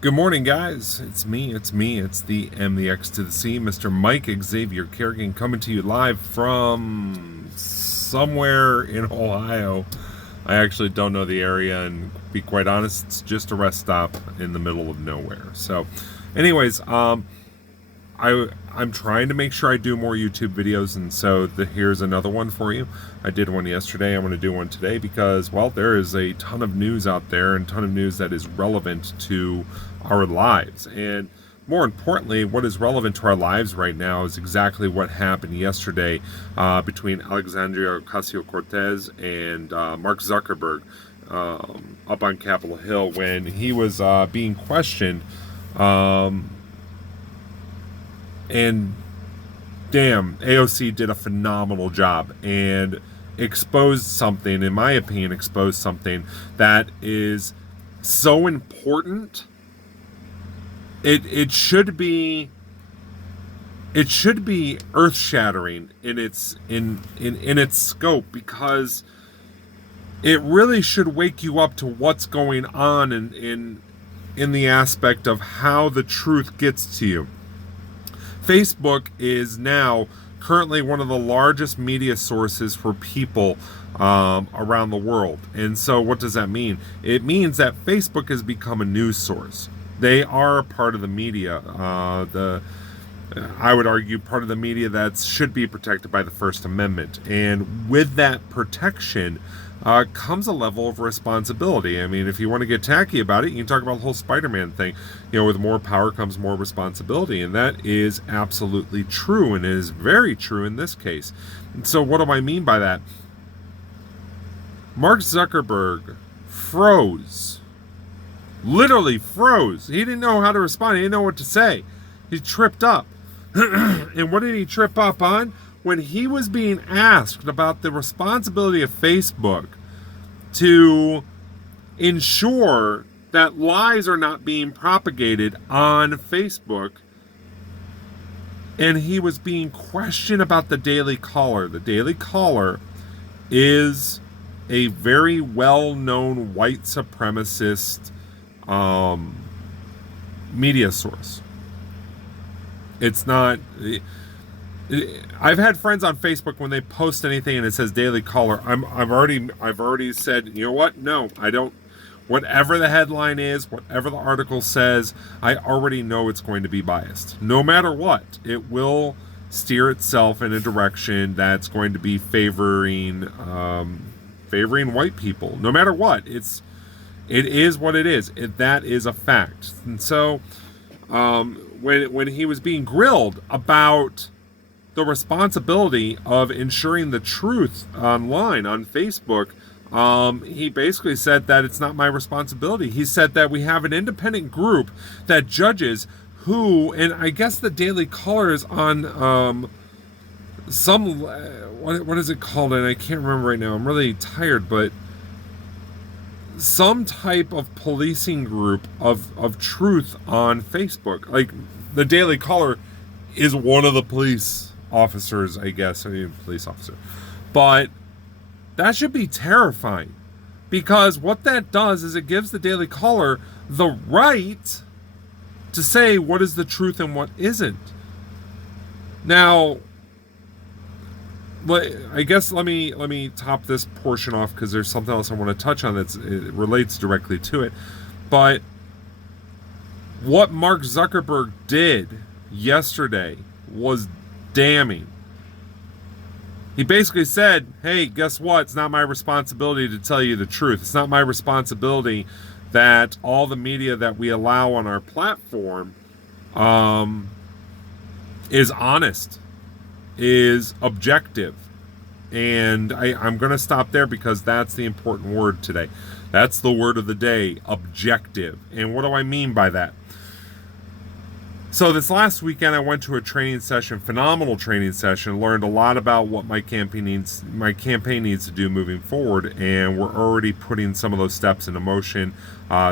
Good morning, guys. It's me. It's the MXC to the C, Mr. Mike Xavier Kerrigan, coming to you live from somewhere in Ohio. I actually don't know the area, and to be quite honest, it's just a rest stop in the middle of nowhere. So, anyways, I'm trying to make sure I do more YouTube videos, and so here's another one for you. I did one yesterday. I'm going to do one today because, well, there is a ton of news out there and a ton of news that is relevant to our lives. And more importantly, what is relevant to our lives right now is exactly what happened yesterday between Alexandria Ocasio-Cortez and Mark Zuckerberg up on Capitol Hill when he was being questioned. And damn, AOC did a phenomenal job and exposed something, in my opinion, exposed something that is so important. It should be earth-shattering in its scope, because it really should wake you up to what's going on in the aspect of how the truth gets to you. Facebook is now currently one of the largest media sources for people around the world. And so what does that mean? It means that Facebook has become a news source. They are a part of the media. I would argue part of the media that should be protected by the First Amendment. And with that protection comes a level of responsibility. I mean, if you want to get tacky about it, you can talk about the whole Spider-Man thing. You know, with more power comes more responsibility, and that is absolutely true, and it is very true in this case. And so what do I mean by that? Mark Zuckerberg froze. Literally froze. He didn't know how to respond. He didn't know what to say. He tripped up. And what did he trip up on? When he was being asked about the responsibility of Facebook to ensure that lies are not being propagated on Facebook, and he was being questioned about the Daily Caller. The Daily Caller is a very well-known white supremacist media source. It's not... I've had friends on Facebook, when they post anything and it says Daily Caller, I've already said, you know what? No, I don't. Whatever the headline is, whatever the article says, I already know it's going to be biased. No matter what, it will steer itself in a direction that's going to be favoring white people. No matter what, it is what it is. That is a fact. And so, when he was being grilled about the responsibility of ensuring the truth online on Facebook, he basically said that it's not my responsibility. He said that we have an independent group that judges who, and I guess the Daily Caller is on some, what is it called? And I can't remember right now. I'm really tired, but some type of policing group of truth on Facebook. Like, the Daily Caller is one of the police officers, I guess. I mean, police officer. But that should be terrifying, because what that does is it gives the Daily Caller the right to say what is the truth and what isn't. Now, I guess let me top this portion off, because there's something else I want to touch on it relates directly to it. But what Mark Zuckerberg did yesterday was damning. He basically said, hey, guess what? It's not my responsibility to tell you the truth. It's not my responsibility that all the media that we allow on our platform is honest, is objective. And I'm going to stop there, because that's the important word today. That's the word of the day, objective. And what do I mean by that? So this last weekend, I went to a training session, phenomenal training session, learned a lot about what my campaign needs to do moving forward, and we're already putting some of those steps into motion.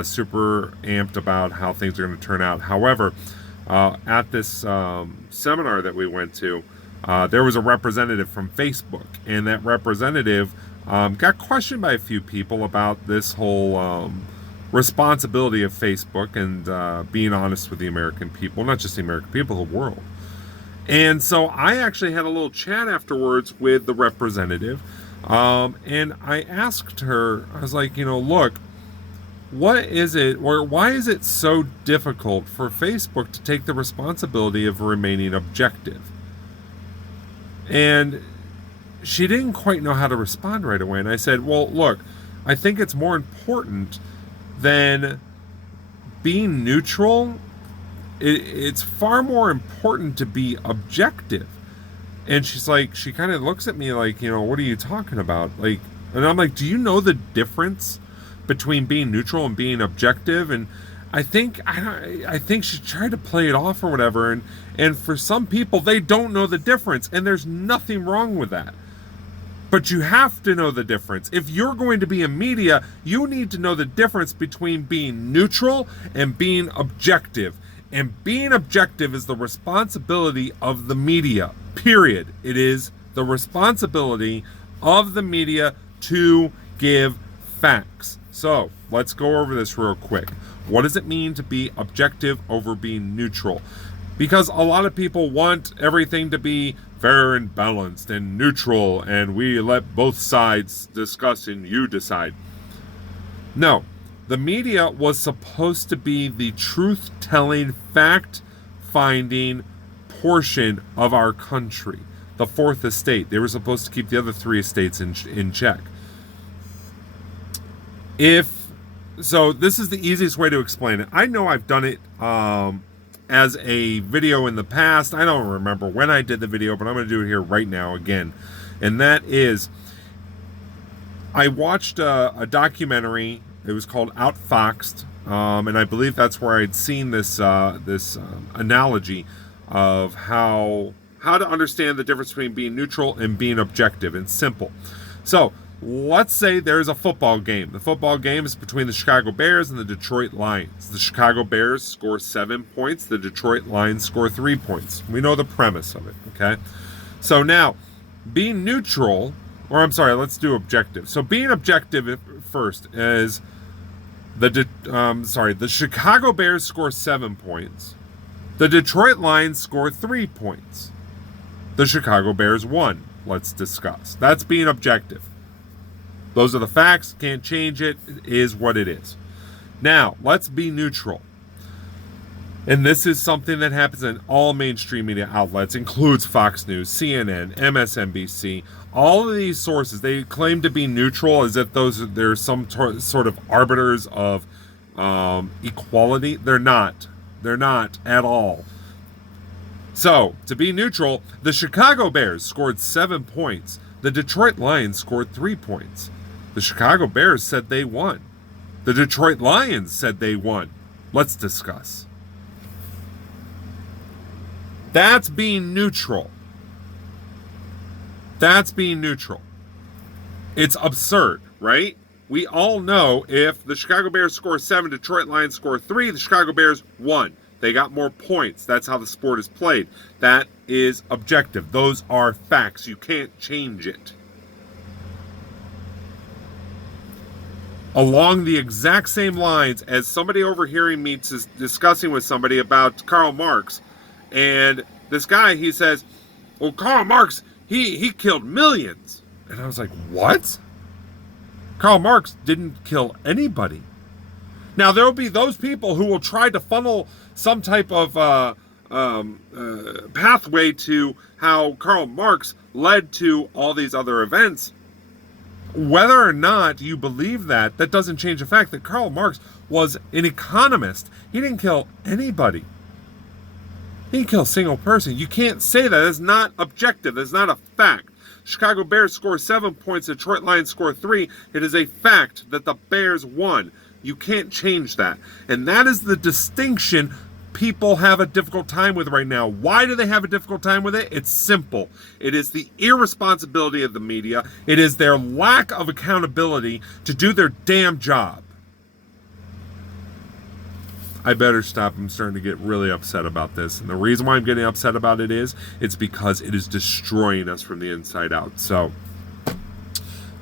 Super amped about how things are going to turn out. However, at this seminar that we went to, there was a representative from Facebook, and that representative got questioned by a few people about this whole responsibility of Facebook and being honest with the American people, not just the American people, the world. And so I actually had a little chat afterwards with the representative, and I asked her, I was like, look, what is it, or why is it so difficult for Facebook to take the responsibility of remaining objective? And she didn't quite know how to respond right away. And I said, well, look, I think it's more important than being neutral. It's far more important to be objective. And she's like, she kind of looks at me like, what are you talking about? Like, and I'm like, do you know the difference between being neutral and being objective? And I think she tried to play it off or whatever. And for some people, they don't know the difference. And there's nothing wrong with that. But you have to know the difference. If you're going to be in media, you need to know the difference between being neutral and being objective. And being objective is the responsibility of the media, period. It is the responsibility of the media to give facts. So let's go over this real quick. What does it mean to be objective over being neutral? Because a lot of people want everything to be fair and balanced and neutral, and we let both sides discuss and you decide. No, the media was supposed to be the truth-telling, fact-finding portion of our country. The fourth estate. They were supposed to keep the other three estates in check. So this is the easiest way to explain it. I know I've done it as a video in the past. I don't remember when I did the video, but I'm going to do it here right now again. And that is, I watched a documentary. It was called Outfoxed, and I believe that's where I'd seen this analogy of how to understand the difference between being neutral and being objective. And simple. So let's say there's a football game. The football game is between the Chicago Bears and the Detroit Lions. The Chicago Bears score 7 points. The Detroit Lions score 3 points. We know the premise of it, okay? So now, being neutral, or I'm sorry, let's do objective. So being objective first is the Chicago Bears score 7 points. The Detroit Lions score 3 points. The Chicago Bears won. Let's discuss. That's being objective. Those are the facts. Can't change it. It is what it is. Now, let's be neutral. And this is something that happens in all mainstream media outlets, includes Fox News, CNN, MSNBC. All of these sources, they claim to be neutral as if they're some sort of arbiters of equality. They're not. They're not at all. So, to be neutral, the Chicago Bears scored 7 points. The Detroit Lions scored 3 points. The Chicago Bears said they won. The Detroit Lions said they won. Let's discuss. That's being neutral. That's being neutral. It's absurd, right? We all know if the Chicago Bears score 7, Detroit Lions score 3, the Chicago Bears won. They got more points. That's how the sport is played. That is objective. Those are facts. You can't change it. Along the exact same lines as somebody overhearing me discussing with somebody about Karl Marx, and this guy, he says, well, Karl Marx, he killed millions. And I was like, what? Karl Marx didn't kill anybody. Now, there will be those people who will try to funnel some type of pathway to how Karl Marx led to all these other events. Whether or not you believe that doesn't change the fact that Karl Marx was an economist. He didn't kill anybody. He didn't kill a single person. You can't say that. That's not objective. That's not a fact. Chicago Bears score 7 points. Detroit Lions score 3. It is a fact that the Bears won. You can't change that. And that is the distinction people have a difficult time with right now. Why do they have a difficult time with it? It's simple. It is the irresponsibility of the media. It is their lack of accountability to do their damn job. I better stop. I'm starting to get really upset about this. And the reason why I'm getting upset about it is, it's because it is destroying us from the inside out. So, all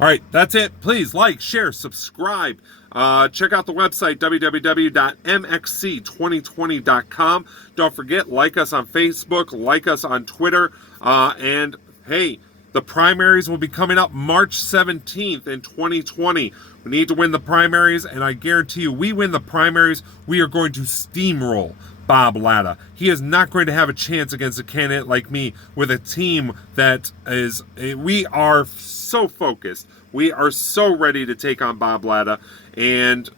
right, that's it. Please like, share, subscribe. Check out the website, www.mxc2020.com. Don't forget, like us on Facebook, like us on Twitter, and hey, the primaries will be coming up March 17th in 2020. We need to win the primaries, and I guarantee you, we win the primaries, we are going to steamroll Bob Latta. He is not going to have a chance against a candidate like me with a team that is, we are so focused. We are so ready to take on Bob Latta, and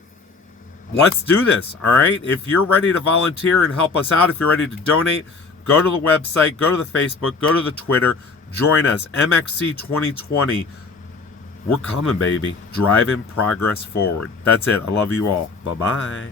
let's do this, all right? If you're ready to volunteer and help us out, if you're ready to donate, go to the website, go to the Facebook, go to the Twitter, join us, MXC 2020. We're coming, baby. Driving progress forward. That's it. I love you all. Bye-bye.